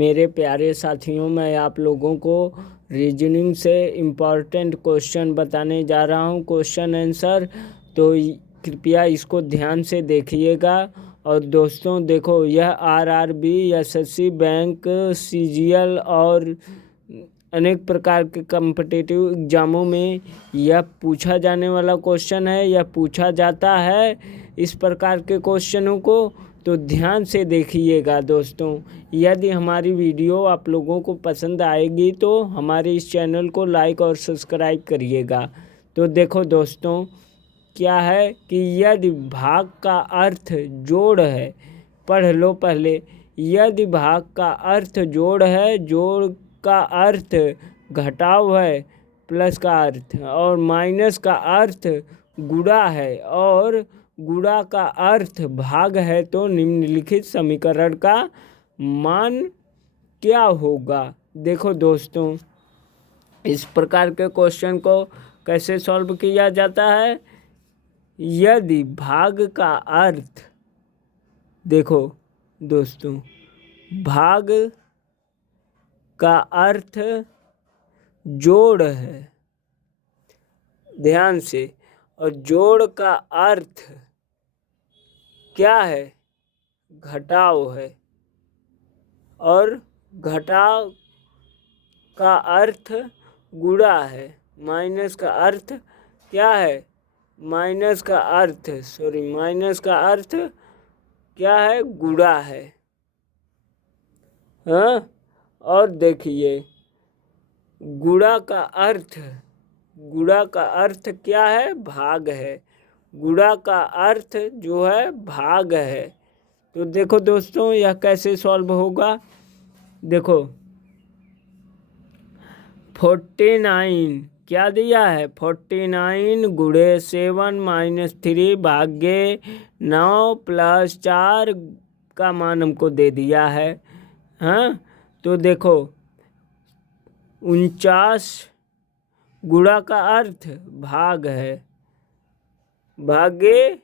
मेरे प्यारे साथियों, मैं आप लोगों को रीजनिंग से इम्पॉर्टेंट क्वेश्चन बताने जा रहा हूं, क्वेश्चन आंसर। तो कृपया इसको ध्यान से देखिएगा। और दोस्तों देखो, यह आरआरबी, एसएससी, बैंक, सीजीएल और अनेक प्रकार के कम्पिटिटिव एग्ज़ामों में यह पूछा जाने वाला क्वेश्चन है, यह पूछा जाता है इस प्रकार के क्वेश्चनों को। तो ध्यान से देखिएगा दोस्तों। यदि हमारी वीडियो आप लोगों को पसंद आएगी तो हमारे इस चैनल को लाइक और सब्सक्राइब करिएगा। तो देखो दोस्तों, क्या है कि यदि भाग का अर्थ जोड़ है, पढ़ लो पहले। यदि भाग का अर्थ जोड़ है, जोड़ का अर्थ घटाव है, प्लस का अर्थ, और माइनस का अर्थ गुणा है, और गुणा का अर्थ भाग है, तो निम्नलिखित समीकरण का मान क्या होगा। देखो दोस्तों, इस प्रकार के क्वेश्चन को कैसे सॉल्व किया जाता है। यदि भाग का अर्थ, देखो दोस्तों, भाग का अर्थ जोड़ है, ध्यान से, और जोड़ का अर्थ क्या है, घटाव है, और घटाव का अर्थ गुणा है। माइनस का अर्थ क्या है, माइनस का अर्थ क्या है, गुणा है। हाँ, और देखिए, गुणा का अर्थ क्या है, भाग है। गुणा का अर्थ जो है भाग है। तो देखो दोस्तों, यह कैसे सॉल्व होगा। देखो 49 क्या दिया है, 49 गुणे 7 माइनस 3 भाग्य 9 प्लस 4 का मान हमको दे दिया है। हाँ, तो देखो 49 गुणा का अर्थ भाग है, भाग्य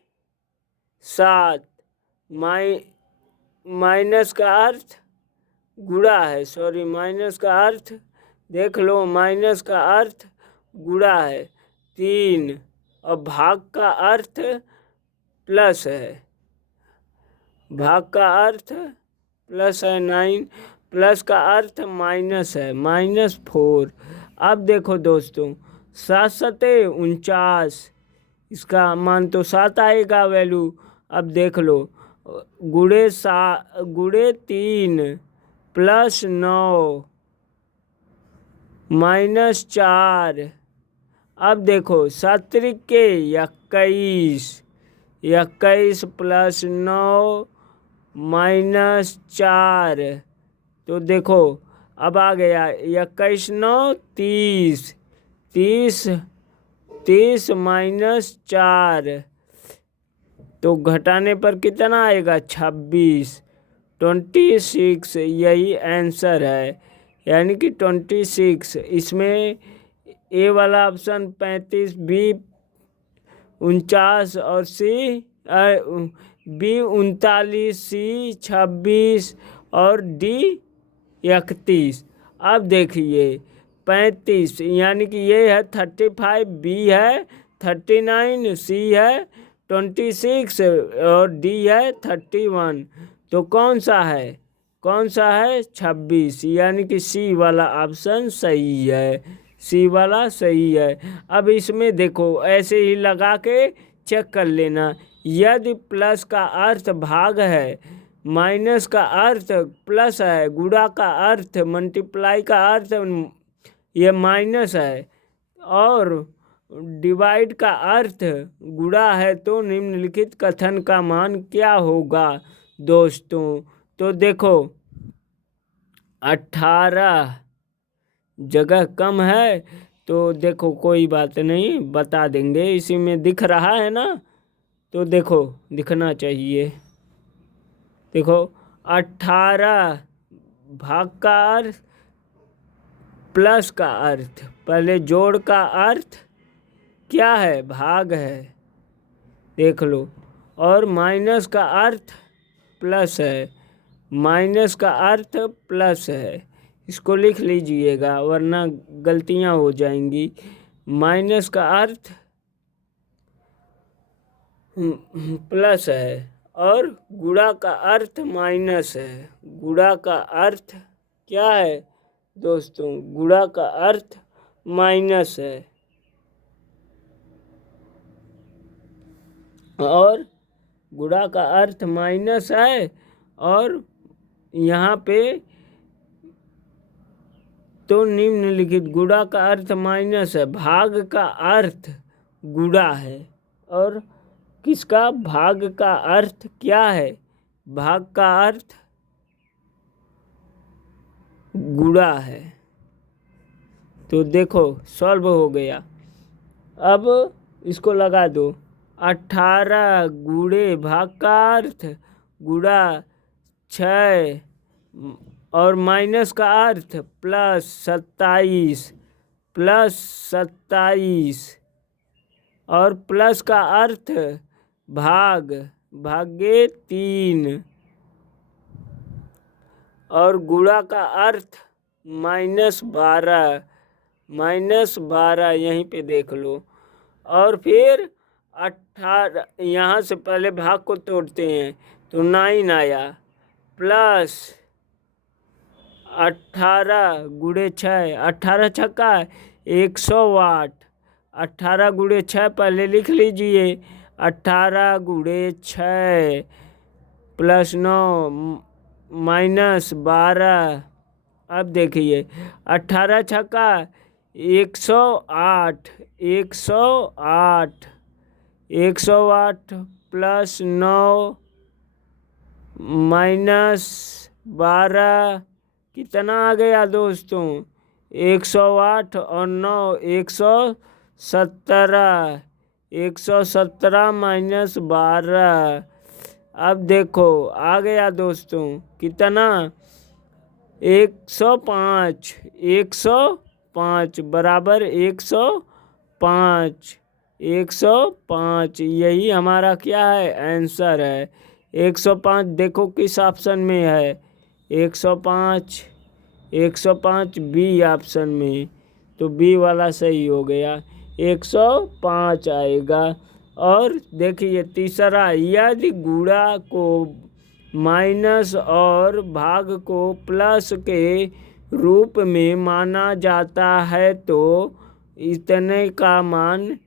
7, माइनस का अर्थ गुणा है, माइनस का अर्थ देख लो, माइनस का अर्थ गुणा है 3, और भाग का अर्थ प्लस है, भाग का अर्थ प्लस है 9, प्लस का अर्थ माइनस है, -4। अब देखो दोस्तों, 7 सते 49, इसका मान तो 7 आएगा वैल्यू। अब देख लो, गुणे 3 प्लस 9 -4। अब देखो 7 के 21 प्लस 9 -4। तो देखो अब आ गया 21 9 30, 30 -4, तो घटाने पर कितना आएगा, 26, यही आंसर है, यानी कि 26। इसमें ए वाला ऑप्शन 35, बी 49 और बी 39, सी 26 और डी 31। अब देखिए 35 यानी कि ये है 35, बी है 39, सी है 26 और डी है 31। तो कौन सा है 26, यानी कि सी वाला ऑप्शन सही है, सी वाला सही है। अब इसमें देखो ऐसे ही लगा के चेक कर लेना। यदि प्लस का अर्थ भाग है, माइनस का अर्थ प्लस है, गुणा का अर्थ मल्टीप्लाई का अर्थ ये माइनस है, और डिवाइड का अर्थ गुणा है, तो निम्नलिखित कथन का मान क्या होगा दोस्तों। तो देखो 18 जगह कम है, तो देखो कोई बात नहीं, बता देंगे। इसी में दिख रहा है ना, तो देखो दिखना चाहिए। देखो 18 भाग का अर्थ प्लस का अर्थ, पहले जोड़ का अर्थ क्या है, भाग है, देख लो, और माइनस का अर्थ प्लस है, माइनस का अर्थ प्लस है, इसको लिख लीजिएगा वरना गलतियां हो जाएंगी। माइनस का अर्थ प्लस है और गुणा का अर्थ माइनस है। गुणा का अर्थ क्या है दोस्तों? गुणा का अर्थ माइनस है और गुणा का अर्थ माइनस है और यहाँ पे तो निम्नलिखित गुणा का अर्थ माइनस है, भाग का अर्थ गुणा है और किसका? भाग का अर्थ क्या है? भाग का अर्थ गुणा है। तो देखो सॉल्व हो गया। अब इसको लगा दो, 18 गुणे भाग का अर्थ गुणा 6 और माइनस का अर्थ +27 और प्लस का अर्थ भागे 3 और गुणा का अर्थ -12 यहीं पे देख लो। और फिर 18 यहाँ से पहले भाग को तोड़ते हैं तो 9 आया प्लस 18 गुणे 6, 18 छक्का 108, 18 गुणे 6 पहले लिख लीजिए, 18 गुणे 6 +9 -12। अब देखिए 18 छक्का 108 +9 -12 कितना आ गया दोस्तों? 108 और 9 117 -12। अब देखो आ गया दोस्तों कितना? 105 बराबर 105 यही हमारा क्या है? आंसर है। 105 देखो किस ऑप्शन में है? 105 बी ऑप्शन में, तो बी वाला सही हो गया, 105 आएगा। और देखिए तीसरा, यदि गुणा को माइनस और भाग को प्लस के रूप में माना जाता है तो इतने का मान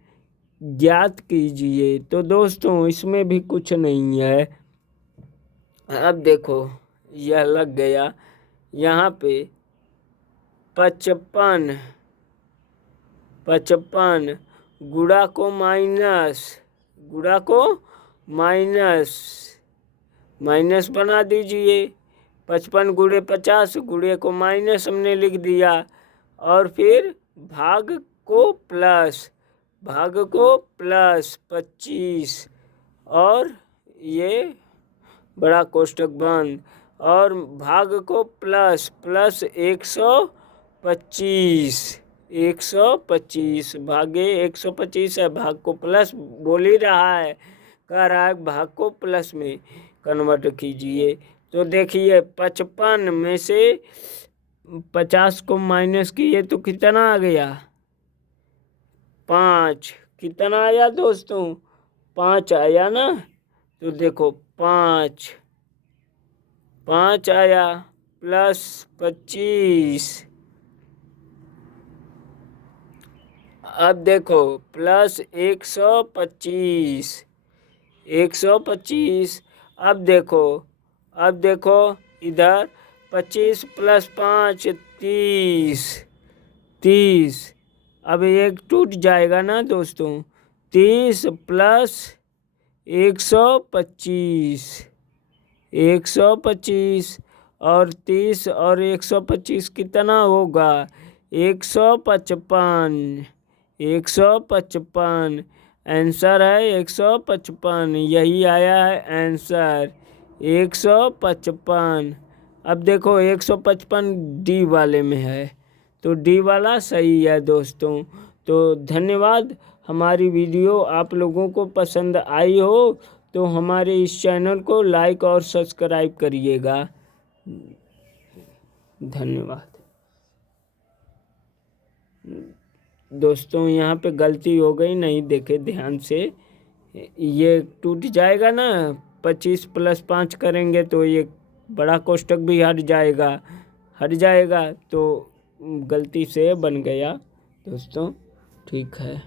ज्ञात कीजिए। तो दोस्तों इसमें भी कुछ नहीं है। अब देखो यह लग गया यहाँ पे 55 गुणा को माइनस बना दीजिए। 55 गुणे 50 गुणे को माइनस हमने लिख दिया और फिर भाग को प्लस 25 और ये बड़ा कोष्टक बंद और भाग को प्लस 125 भागे 125 है, भाग को प्लस बोल ही रहा है, कह रहा है भाग को प्लस में कन्वर्ट कीजिए। तो देखिए 55 में से 50 को माइनस किए तो कितना आ गया? 5। कितना आया दोस्तों? 5 आया ना। तो देखो 5 आया प्लस 25। अब देखो प्लस 125। अब देखो इधर 25 + 5 30। अब एक टूट जाएगा ना दोस्तों। 30 + 125 और 30 और 125 कितना होगा? 155। आंसर है 155, यही आया है आंसर 155। अब देखो 155 डी वाले में है, तो डी वाला सही है दोस्तों। तो धन्यवाद। हमारी वीडियो आप लोगों को पसंद आई हो तो हमारे इस चैनल को लाइक और सब्सक्राइब करिएगा। धन्यवाद। दोस्तों यहाँ पे गलती हो गई, नहीं देखे ध्यान से, ये टूट जाएगा ना, 25 + 5 करेंगे तो ये बड़ा कोष्ठक भी हट जाएगा, तो गलती से बन गया दोस्तों। ठीक है।